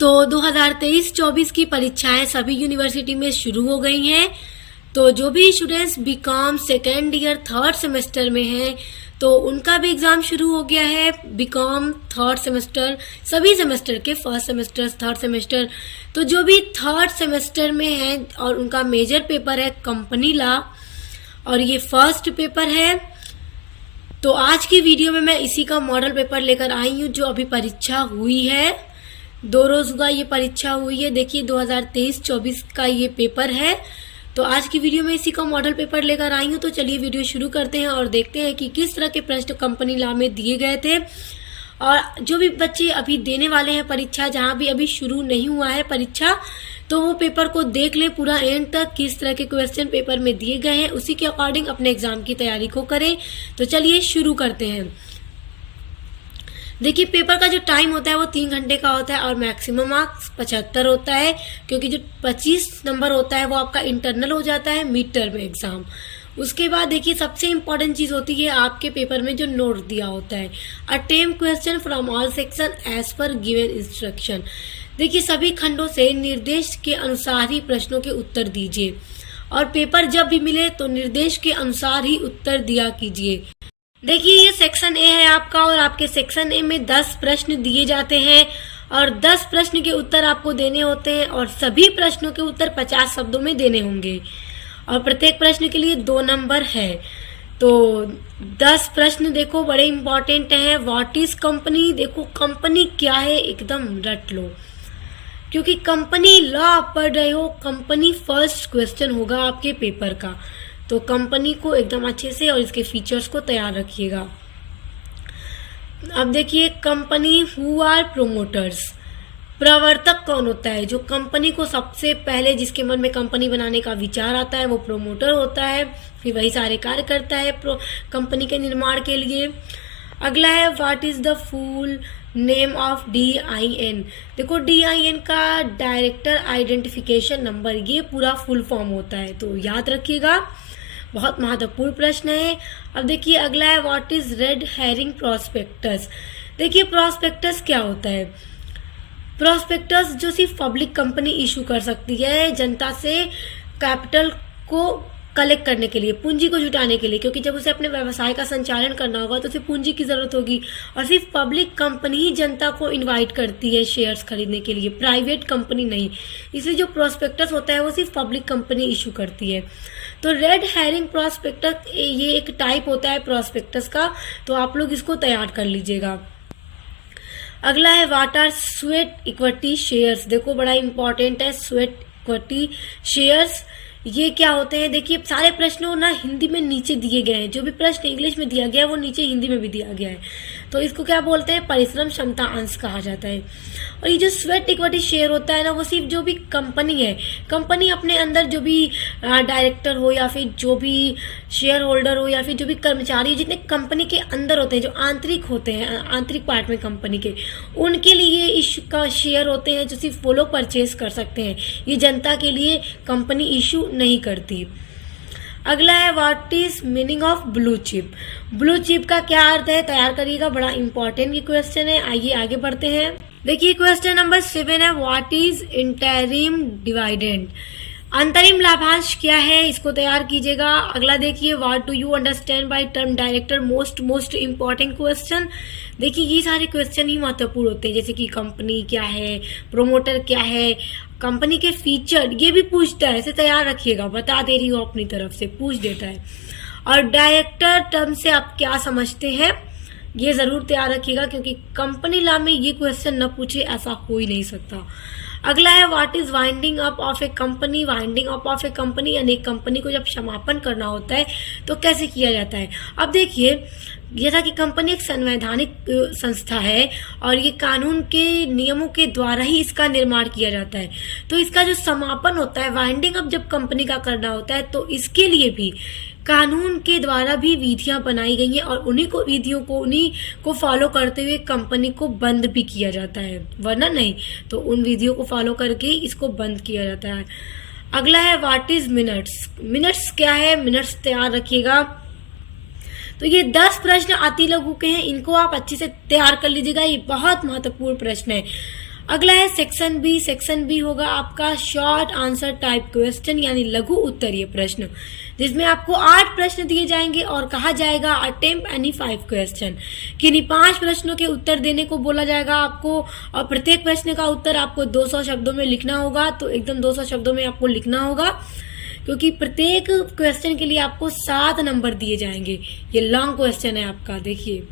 तो 2023-24 की परीक्षाएं सभी यूनिवर्सिटी में शुरू हो गई हैं। तो जो भी students BCom second year third semester में हैं तो उनका भी एग्ज़ाम शुरू हो गया है। बीकॉम थर्ड सेमेस्टर, सभी सेमेस्टर के फर्स्ट सेमेस्टर, थर्ड सेमेस्टर, तो जो भी थर्ड सेमेस्टर में हैं और उनका मेजर पेपर है कंपनी लॉ और ये फर्स्ट पेपर है। तो आज की वीडियो में मैं इसी का मॉडल पेपर लेकर आई हूँ जो अभी परीक्षा हुई है। 2 रोज का ये परीक्षा हुई है। देखिए 2023-24 का ये पेपर है। तो आज की वीडियो में इसी का मॉडल पेपर लेकर आई हूँ। तो चलिए वीडियो शुरू करते हैं और देखते हैं कि किस तरह के प्रश्न कंपनी लॉ में दिए गए थे। और जो भी बच्चे अभी देने वाले हैं परीक्षा, जहाँ भी अभी शुरू नहीं हुआ है परीक्षा, तो वो पेपर को देख लें पूरा एंड तक, किस तरह के क्वेश्चन पेपर में दिए गए हैं, उसी के अकॉर्डिंग अपने एग्जाम की तैयारी को करें। तो चलिए शुरू करते हैं। देखिए पेपर का जो टाइम होता है वो 3 घंटे का होता है और मैक्सिमम मार्क्स 75 होता है, क्योंकि जो 25 नंबर होता है वो आपका इंटरनल हो जाता है मिड टर्म एग्जाम। उसके बाद देखिए सबसे इम्पोर्टेंट चीज़ होती है आपके पेपर में जो नोट दिया होता है, attempt question from all section as per given instruction. देखिए सभी खंडों से निर्देश के अनुसार ही प्रश्नों के उत्तर दीजिए और पेपर जब भी मिले तो निर्देश के अनुसार ही उत्तर दिया कीजिए। देखिए ये सेक्शन ए है आपका और आपके सेक्शन ए में 10 प्रश्न दिए जाते हैं और 10 प्रश्न के उत्तर आपको देने होते हैं और सभी प्रश्नों के उत्तर 50 शब्दों में देने होंगे और प्रत्येक प्रश्न के लिए 2 नंबर है। तो 10 प्रश्न देखो बड़े इंपॉर्टेंट हैं। व्हाट इज कंपनी, देखो कंपनी क्या है एकदम रट लो, क्योंकि कंपनी लॉ आप पढ़ रहे हो। कंपनी फर्स्ट क्वेश्चन होगा आपके पेपर का, तो कंपनी को एकदम अच्छे से और इसके फीचर्स को तैयार रखिएगा। अब देखिए कंपनी हु आर प्रोमोटर्स, प्रवर्तक कौन होता है? जो कंपनी को सबसे पहले जिसके मन में कंपनी बनाने का विचार आता है वो प्रोमोटर होता है, फिर वही सारे कार्य करता है कंपनी के निर्माण के लिए। अगला है what is the full name of DIN। देखो DIN का डायरेक्टर आइडेंटिफिकेशन नंबर, ये पूरा फुल फॉर्म होता है, तो याद रखिएगा, बहुत महत्वपूर्ण प्रश्न है। अब देखिए अगला है what is red herring prospectus. देखिए प्रोस्पेक्टस क्या होता है? प्रोस्पेक्टस जो सिर्फ पब्लिक कंपनी इशू कर सकती है जनता से कैपिटल को कलेक्ट करने के लिए, पूंजी को जुटाने के लिए, क्योंकि जब उसे अपने व्यवसाय का संचालन करना होगा तो उसे पूंजी की जरूरत होगी और सिर्फ पब्लिक कंपनी ही जनता को इनवाइट करती है शेयर्स खरीदने के लिए, प्राइवेट कंपनी नहीं। इसलिए जो प्रोस्पेक्टस होता है वो सिर्फ पब्लिक कंपनी इशू करती है। तो रेड हेरिंग प्रोस्पेक्टस ये एक टाइप होता है प्रोस्पेक्टस का, तो आप लोग इसको तैयार कर लीजिएगा। अगला है what are sweat equity shares. देखो बड़ा इंपॉर्टेंट है स्वेट इक्विटी शेयर्स, ये क्या होते हैं? देखिए सारे प्रश्नों ना हिंदी में नीचे दिए गए हैं, जो भी प्रश्न इंग्लिश में दिया गया है वो नीचे हिंदी में भी दिया गया है। तो इसको क्या बोलते हैं? परिश्रम क्षमता अंश कहा जाता है। और ये जो स्वेट इक्विटी शेयर होता है ना, वो सिर्फ जो भी कंपनी है, कंपनी अपने अंदर जो भी डायरेक्टर हो या फिर जो भी शेयर होल्डर हो या फिर जो भी कर्मचारी जितने कंपनी के अंदर होते हैं, जो आंतरिक होते हैं, आंतरिक पार्ट में कंपनी के, उनके लिए इसका शेयर होते हैं जो सिर्फ वो लोग परचेज कर सकते हैं। ये जनता के लिए कंपनी इशू नहीं करती। अगला है what is meaning of blue chip. Blue chip का क्या अर्थ है? तैयार करिएगा, बड़ा इंपॉर्टेंट ये क्वेश्चन है। आइए आगे बढ़ते हैं। देखिए क्वेश्चन नंबर 7 है व्हाट इज इंटरिम डिविडेंड। अंतरिम लाभांश क्या है, इसको तैयार कीजिएगा। अगला देखिए what do you understand by term director, most important question. देखिए ये सारे क्वेश्चन ही महत्वपूर्ण होते हैं, जैसे कि कंपनी क्या है, प्रोमोटर क्या है, कंपनी के फीचर, ये भी पूछता है, इसे तैयार रखिएगा, बता दे रही हूँ अपनी तरफ से, पूछ देता है। और डायरेक्टर टर्म से आप क्या समझते हैं ये जरूर तैयार रखिएगा, क्योंकि कंपनी लॉ में ये क्वेश्चन न पूछे ऐसा हो ही नहीं सकता। अगला है what is winding up of A company. Winding up of A company यानी कंपनी को जब समापन करना होता है तो कैसे किया जाता है? अब देखिए जैसा कि कंपनी एक संवैधानिक संस्था है और ये कानून के नियमों के द्वारा ही इसका निर्माण किया जाता है, तो इसका जो समापन होता है, वाइंडिंग अप जब कंपनी का करना होता है, तो इसके लिए भी कानून के द्वारा भी विधियां बनाई गई हैं और उन्हीं को फॉलो करते हुए कंपनी को बंद भी किया जाता है, वरना नहीं तो उन विधियों को फॉलो करके ही इसको बंद किया जाता है। अगला है व्हाट इज मिनट्स। मिनट्स क्या है? मिनट्स तैयार रखिएगा। तो ये 10 प्रश्न अति लघु के हैं, इनको आप अच्छे से तैयार कर लीजिएगा, ये बहुत महत्वपूर्ण प्रश्न है। अगला है सेक्शन बी। सेक्शन बी होगा आपका शॉर्ट आंसर टाइप क्वेश्चन यानी लघु उत्तरीय प्रश्न, जिसमें आपको 8 प्रश्न दिए जाएंगे और कहा जाएगा अटेम्प्ट एनी 5 क्वेश्चन, किन्हीं 5 प्रश्नों के उत्तर देने को बोला जाएगा आपको, और प्रत्येक प्रश्न का उत्तर आपको 200 शब्दों में लिखना होगा। तो एकदम 200 शब्दों में आपको लिखना होगा, क्योंकि प्रत्येक क्वेश्चन के लिए आपको 7 नंबर दिए जाएंगे। ये लॉन्ग क्वेश्चन है आपका। देखिए,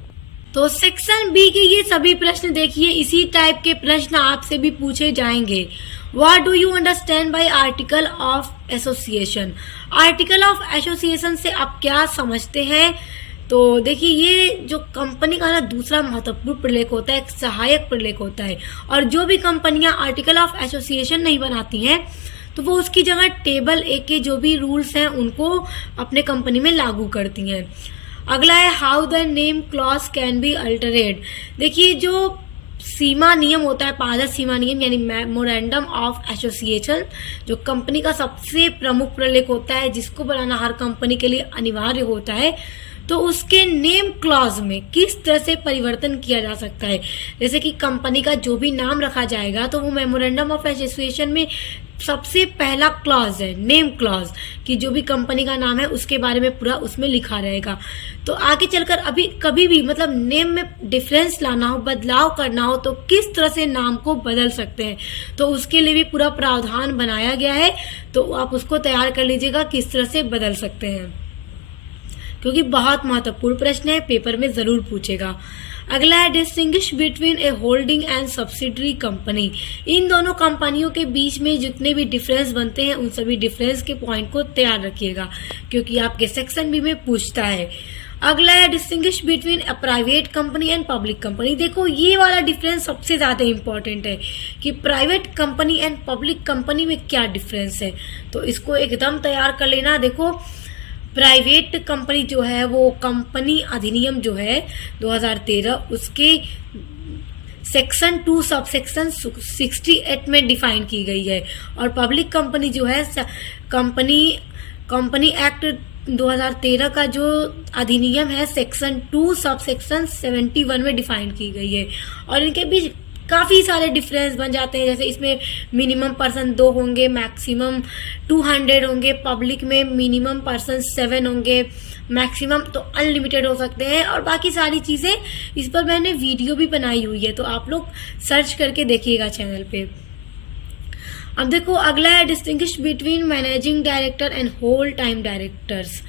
तो सेक्शन बी के ये सभी प्रश्न देखिए, इसी टाइप के प्रश्न आपसे भी पूछे जाएंगे। What do you understand by article of association? Article of association से आप क्या समझते हैं? तो देखिए, ये जो कंपनी का ना दूसरा महत्वपूर्ण प्रलेख होता है, एक सहायक प्रलेख होता है, और जो भी कंपनियां आर्टिकल ऑफ एसोसिएशन नहीं बनाती हैं तो वो उसकी जगह टेबल 1 के जो भी रूल्स हैं उनको अपने कंपनी में लागू करती हैं। अगला है how the name clause can be altered. देखिए, जो सीमा नियम होता है, पारदर्शी सीमा नियम यानी मेमोरेंडम ऑफ एसोसिएशन, जो कंपनी का सबसे प्रमुख प्रलेख होता है, जिसको बनाना हर कंपनी के लिए अनिवार्य होता है, तो उसके नेम क्लॉज में किस तरह से परिवर्तन किया जा सकता है। जैसे कि कंपनी का जो भी नाम रखा जाएगा तो वो मेमोरेंडम ऑफ एसोसिएशन में सबसे पहला क्लॉज है नेम क्लॉज, कि जो भी कंपनी का नाम है उसके बारे में पूरा उसमें लिखा रहेगा। तो आगे चलकर अभी कभी भी मतलब नेम में डिफरेंस लाना हो, बदलाव करना हो, तो किस तरह से नाम को बदल सकते हैं, तो उसके लिए भी पूरा प्रावधान बनाया गया है। तो आप उसको तैयार कर लीजिएगा किस तरह से बदल सकते हैं, क्योंकि बहुत महत्वपूर्ण प्रश्न है, पेपर में जरूर पूछेगा। अगला है distinguish between a holding and subsidiary company. इन दोनों कंपनियों के बीच में जितने भी डिफरेंस बनते हैं उन सभी डिफरेंस के पॉइंट को तैयार रखिएगा, क्योंकि आपके सेक्शन बी में पूछता है। अगला है distinguish between a private company and public company. देखो, ये वाला डिफरेंस सबसे ज्यादा इंपॉर्टेंट है कि private company and public company में क्या डिफरेंस है, तो इसको एकदम तैयार कर लेना। देखो, प्राइवेट कंपनी जो है वो कंपनी अधिनियम जो है 2013 उसके सेक्शन 2 सब सेक्शन 68 में डिफाइन की गई है, और पब्लिक कंपनी जो है कंपनी एक्ट 2013 का जो अधिनियम है सेक्शन 2 सब सेक्शन 71 में डिफाइन की गई है, और इनके बीच काफ़ी सारे डिफरेंस बन जाते हैं। जैसे इसमें मिनिमम पर्सन 2 होंगे, मैक्सिमम 200 होंगे, पब्लिक में मिनिमम पर्सन 7 होंगे, मैक्सिमम तो अनलिमिटेड हो सकते हैं, और बाकी सारी चीज़ें इस पर मैंने वीडियो भी बनाई हुई है, तो आप लोग सर्च करके देखिएगा चैनल पे। अब देखो, अगला है distinguish between managing director and whole time directors.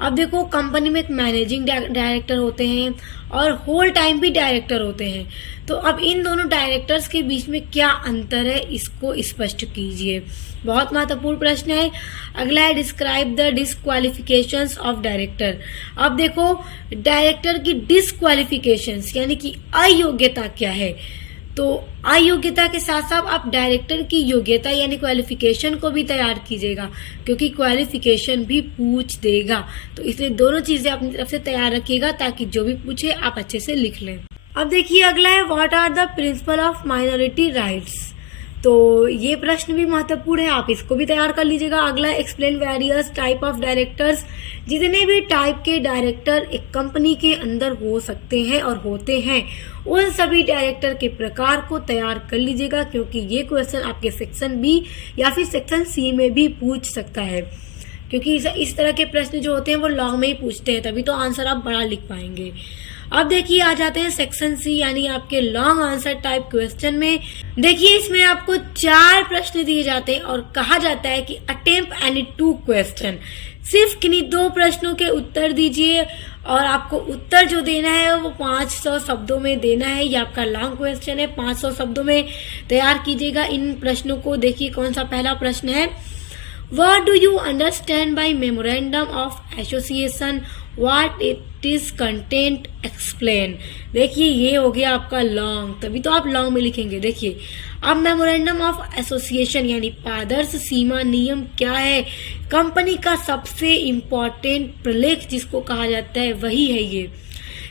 अब देखो, कंपनी में एक मैनेजिंग डायरेक्टर होते हैं और होल टाइम भी डायरेक्टर होते हैं, तो अब इन दोनों डायरेक्टर्स के बीच में क्या अंतर है, इसको स्पष्ट कीजिए। बहुत महत्वपूर्ण प्रश्न है। अगला है describe the disqualifications of director. अब देखो, डायरेक्टर की डिसक्वालिफिकेशंस यानी कि अयोग्यता क्या है, तो अयोग्यता के साथ साथ आप डायरेक्टर की योग्यता यानी क्वालिफिकेशन को भी तैयार कीजिएगा, क्योंकि क्वालिफिकेशन भी पूछ देगा, तो इसलिए दोनों चीजें अपनी तरफ से तैयार रखिएगा ताकि जो भी पूछे आप अच्छे से लिख लें। अब देखिए, अगला है what are the principle of minority rights. तो ये प्रश्न भी महत्वपूर्ण है, आप इसको भी तैयार कर लीजिएगा। अगला है explain various type of directors. जितने भी टाइप के डायरेक्टर एक कंपनी के अंदर हो सकते हैं और होते हैं, उन सभी डायरेक्टर के प्रकार को तैयार कर लीजिएगा, क्योंकि ये क्वेश्चन आपके सेक्शन बी या फिर सेक्शन सी में भी पूछ सकता है, क्योंकि इस तरह के प्रश्न जो होते हैं वो लॉन्ग में ही पूछते हैं, तभी तो आंसर आप बड़ा लिख पाएंगे। अब देखिए, आ जाते हैं सेक्शन सी यानी आपके लॉन्ग आंसर टाइप क्वेश्चन में। देखिए, इसमें आपको 4 प्रश्न दिए जाते हैं और कहा जाता है कि अटेम्प्ट एनी 2 क्वेश्चन। सिर्फ किन्हीं 2 प्रश्नों के उत्तर दीजिए, और आपको उत्तर जो देना है वो 500 शब्दों में देना है। ये आपका लॉन्ग क्वेश्चन है, 500 शब्दों में तैयार कीजिएगा इन प्रश्नों को। देखिए, कौन सा पहला प्रश्न है, What do you understand by memorandum of association? What it is content explain? देखिए, ये हो गया आपका लॉन्ग, तभी तो आप लॉन्ग में लिखेंगे। देखिए, अब मेमोरेंडम ऑफ एसोसिएशन यानी पारदर्शी सीमा नियम क्या है, कंपनी का सबसे इम्पोर्टेंट प्रलेख जिसको कहा जाता है वही है ये।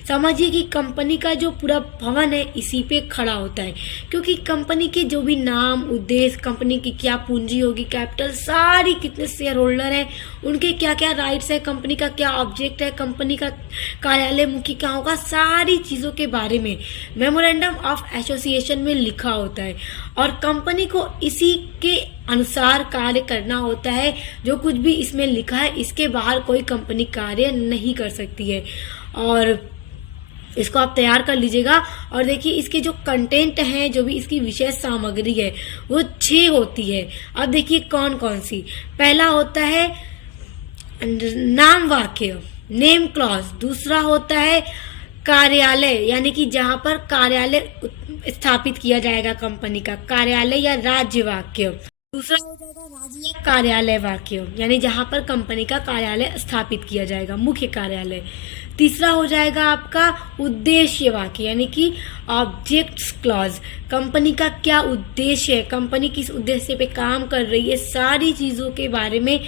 समझिए कि कंपनी का जो पूरा भवन है इसी पे खड़ा होता है, क्योंकि कंपनी के जो भी नाम, उद्देश्य, कंपनी की क्या पूंजी होगी, कैपिटल, सारी कितने शेयर होल्डर हैं, उनके क्या क्या राइट्स है, कंपनी का क्या ऑब्जेक्ट है, कंपनी का कार्यालय मुखी क्या होगा, सारी चीज़ों के बारे में मेमोरेंडम ऑफ एसोसिएशन में लिखा होता है। और कंपनी को इसी के अनुसार कार्य करना होता है। जो कुछ भी इसमें लिखा है इसके बाहर कोई कंपनी कार्य नहीं कर सकती है। और इसको आप तैयार कर लीजिएगा। और देखिए इसके जो कंटेंट हैं, जो भी इसकी विशेष सामग्री है वो 6 होती है। अब देखिए कौन कौन सी। पहला होता है नाम वाक्य, नेम क्लॉज। दूसरा होता है कार्यालय, यानी कि जहां पर कार्यालय स्थापित किया जाएगा कंपनी का, कार्यालय या राज्य वाक्य। दूसरा हो जाएगा राज्य या कार्यालय वाक्य, यानी जहां पर कंपनी का कार्यालय स्थापित किया जाएगा, मुख्य कार्यालय। तीसरा हो जाएगा आपका उद्देश्य वाक्य, यानी कि ऑब्जेक्ट्स क्लॉज, कंपनी का क्या उद्देश्य है, कंपनी किस उद्देश्य पे काम कर रही है, सारी चीजों के बारे में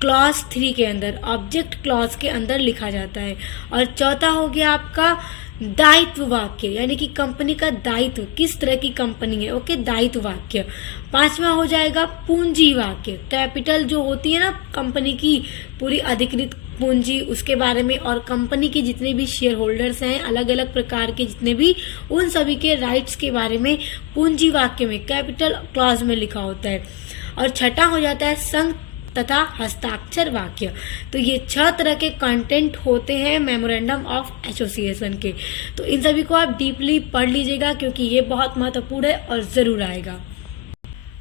क्लॉज 3 के अंदर, ऑब्जेक्ट क्लॉज के अंदर लिखा जाता है। और चौथा हो गया आपका दायित्व वाक्य, यानी कि कंपनी का दायित्व, किस तरह की कंपनी है, ओके, दायित्व वाक्य। पांचवा हो जाएगा पूंजी वाक्य, कैपिटल जो होती है ना कंपनी की पूरी अधिकृत पूंजी, उसके बारे में, और कंपनी के जितने भी शेयर होल्डर्स हैं अलग अलग प्रकार के जितने भी, उन सभी के राइट्स के बारे में पूंजी वाक्य में कैपिटल क्लॉज में लिखा होता है। और छठा हो जाता है संघ तथा हस्ताक्षर वाक्य। तो ये 6 तरह के कंटेंट होते हैं मेमोरेंडम ऑफ एसोसिएशन के। तो इन सभी को आप डीपली पढ़ लीजिएगा क्योंकि ये बहुत महत्वपूर्ण है और जरूर आएगा।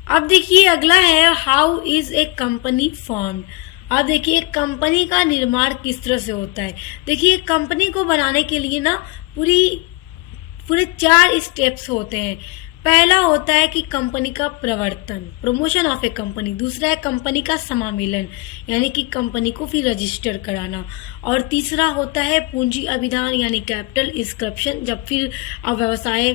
अब देखिए अगला है how is a company formed. अब देखिए कंपनी का निर्माण किस तरह से होता है। देखिए कंपनी को बनाने के लिए ना पूरे 4 स्टेप्स होते हैं। पहला होता है कि कंपनी का प्रवर्तन, प्रमोशन ऑफ ए कंपनी। दूसरा है कंपनी का समामेलन, यानी कि कंपनी को फिर रजिस्टर कराना। और तीसरा होता है पूंजी अभिधान, यानी कैपिटल इंस्क्रिप्शन, जब फिर अब व्यवसाय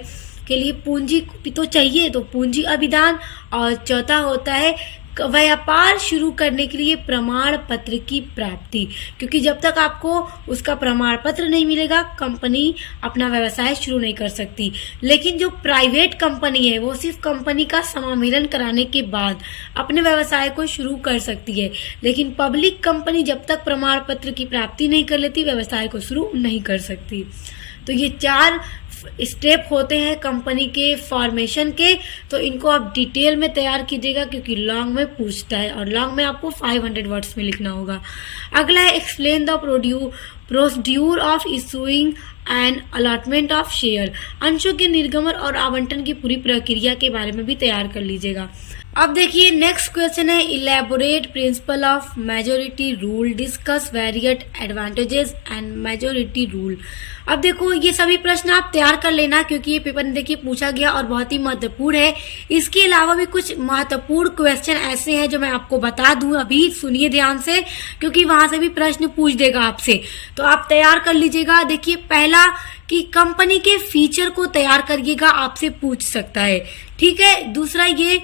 के लिए पूंजी तो चाहिए तो पूंजी अभिधान। और चौथा होता है व्यापार शुरू करने के लिए प्रमाण पत्र की प्राप्ति, क्योंकि जब तक आपको उसका प्रमाण पत्र नहीं मिलेगा कंपनी अपना व्यवसाय शुरू नहीं कर सकती। लेकिन जो प्राइवेट कंपनी है वो सिर्फ कंपनी का समामेलन कराने के बाद अपने व्यवसाय को शुरू कर सकती है, लेकिन पब्लिक कंपनी जब तक प्रमाण पत्र की प्राप्ति नहीं कर लेती व्यवसाय को शुरू नहीं कर सकती। तो ये 4 स्टेप होते हैं कंपनी के फॉर्मेशन के। तो इनको आप डिटेल में तैयार कीजिएगा क्योंकि लॉन्ग में पूछता है और लॉन्ग में आपको 500 वर्ड्स में लिखना होगा। अगला है explain the procedure of issuing and allotment of share. अंशों के निर्गमन और आवंटन की पूरी प्रक्रिया के बारे में भी तैयार कर लीजिएगा। अब देखिए नेक्स्ट क्वेश्चन है elaborate principle of majority rule, discuss variate advantages and majority rule. अब देखो ये सभी प्रश्न आप तैयार कर लेना क्योंकि ये पेपर में देखिए पूछा गया और बहुत ही महत्वपूर्ण है। इसके अलावा भी कुछ महत्वपूर्ण क्वेश्चन ऐसे हैं जो मैं आपको बता दूं, अभी सुनिए ध्यान से क्योंकि वहां से भी प्रश्न पूछ देगा आपसे, तो आप तैयार कर लीजिएगा। देखिए पहला कि कंपनी के फीचर को तैयार करिएगा, आपसे पूछ सकता है, ठीक है। दूसरा ये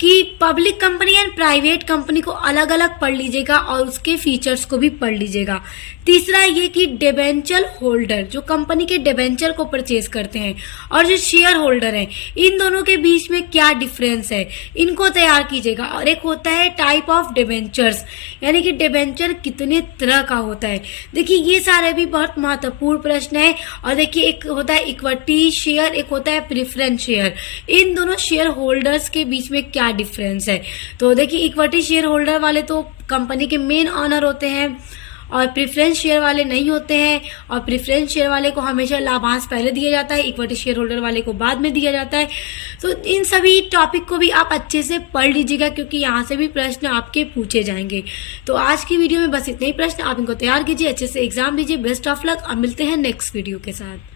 कि public company and private company को अलग अलग पढ़ लीजिएगा और उसके फीचर्स को भी पढ़ लीजिएगा। तीसरा ये कि डिबेंचर होल्डर जो कंपनी के डिबेंचर को परचेज करते हैं और जो शेयर होल्डर हैं, इन दोनों के बीच में क्या डिफरेंस है, इनको तैयार कीजिएगा। और एक होता है टाइप ऑफ डिबेंचर्स, यानी कि डिबेंचर कितने तरह का होता है। देखिए ये सारे भी बहुत महत्वपूर्ण प्रश्न है। और देखिए एक होता है इक्विटी शेयर, एक होता है प्रेफरेंस शेयर। इन दोनों शेयर होल्डर्स के बीच में क्या डिफरेंस है। तो देखिए इक्विटी शेयर होल्डर वाले तो कंपनी के मेन ऑनर होते हैं और प्रेफरेंस शेयर वाले नहीं होते हैं। और प्रेफरेंस शेयर वाले को हमेशा लाभांश पहले दिया जाता है, इक्विटी शेयर होल्डर वाले को बाद में दिया जाता है। तो इन सभी टॉपिक को भी आप अच्छे से पढ़ लीजिएगा क्योंकि यहाँ से भी प्रश्न आपके पूछे जाएंगे। तो आज की वीडियो में बस इतने ही प्रश्न, आप इनको तैयार कीजिए, अच्छे से एग्जाम दीजिए। Best of luck. अब मिलते हैं नेक्स्ट वीडियो के साथ।